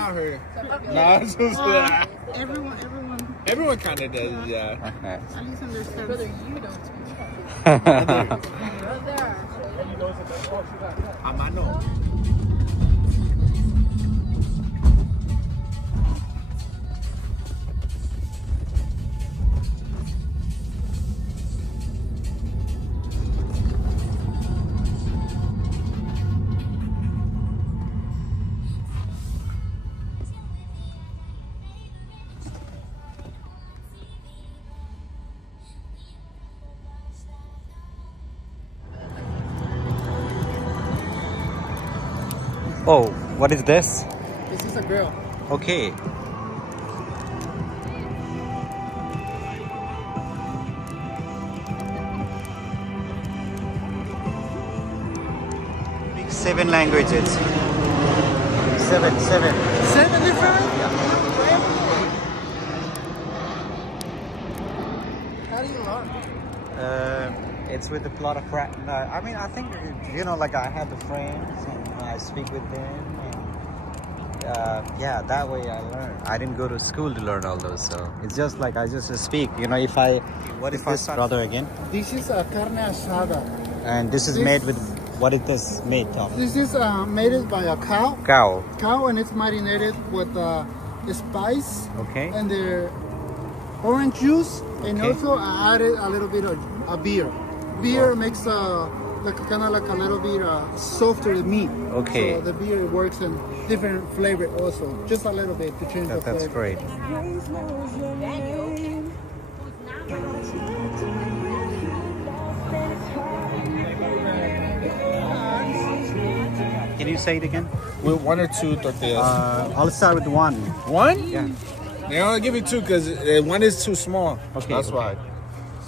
not her. No, it's just everyone kind of does, yeah. At least understand. Brother, you don't speak. A mano. Oh, what is this? This is a girl. Okay. Speak 7 languages. Seven different? Yeah. How do you learn? It's with a lot of practice. I mean, I think, you know, like I have the friends and I speak with them. And, yeah, that way I learn. I didn't go to school to learn all those, so it's just like I just speak. You know, if I... What is this, brother, again? This is a carne asada. And this is made with... What is this made of? This is made by a cow. Cow, and it's marinated with spice. Okay. And the orange juice. And also I added a little bit of beer. Beer makes kind of like a little bit softer meat. Okay. So the beer works in different flavor also. Just a little bit to change the flavor. That's great. Can you say it again? With 1 or 2 tortillas? I'll start with 1. 1? Yeah. They only give me 2 because 1 is too small. Okay. That's why.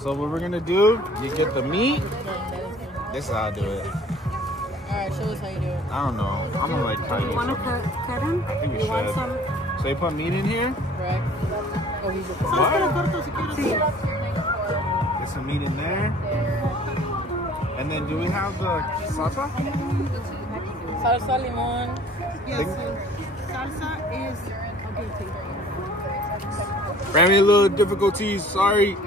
So what we're gonna do, you get the meat. This is how I do it. Alright, show us how you do it. I don't know. I'm gonna like try to You want to cut them? I think we You want should. some? So you put meat in here? Correct. Oh, he's a... Get some meat in there. And then do we have the salsa? Salsa limon. Yes. Salsa is... Okay, Ran me a little difficulties, sorry.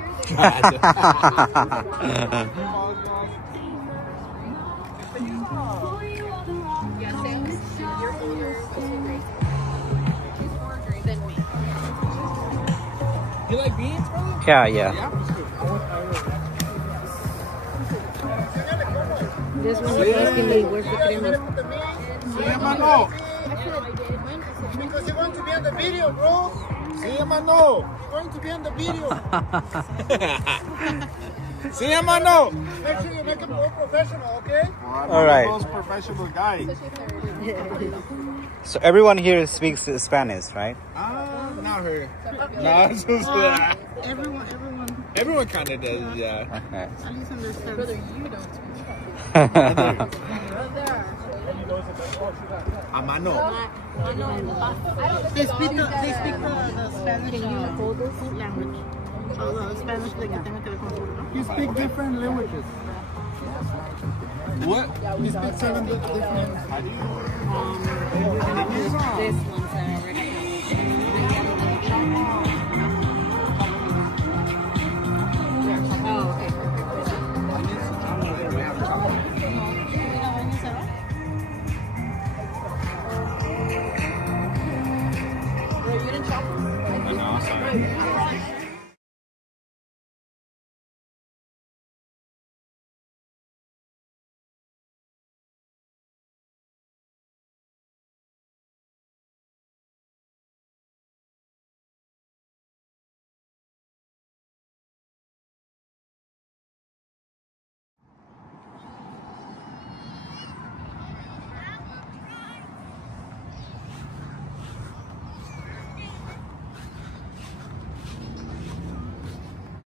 You like beans, brother? Yeah. This one is asking me where's the crema. Because you want to be on the video, bro. Sí, hermano. You're going to be on the video. Sí, hermano. Make sure you make it more professional, okay? All right. The most professional guy. So everyone here speaks Spanish, right? Not her. No, it's just everyone kind of does, yeah. At least understand. Brother, you don't speak. A mano. They speak the Spanish language. Spanish que tenga que ver con food. You speak different languages. What? You speak 7 different languages. This one's already. Oh, okay. You didn't chop them? I know, sorry.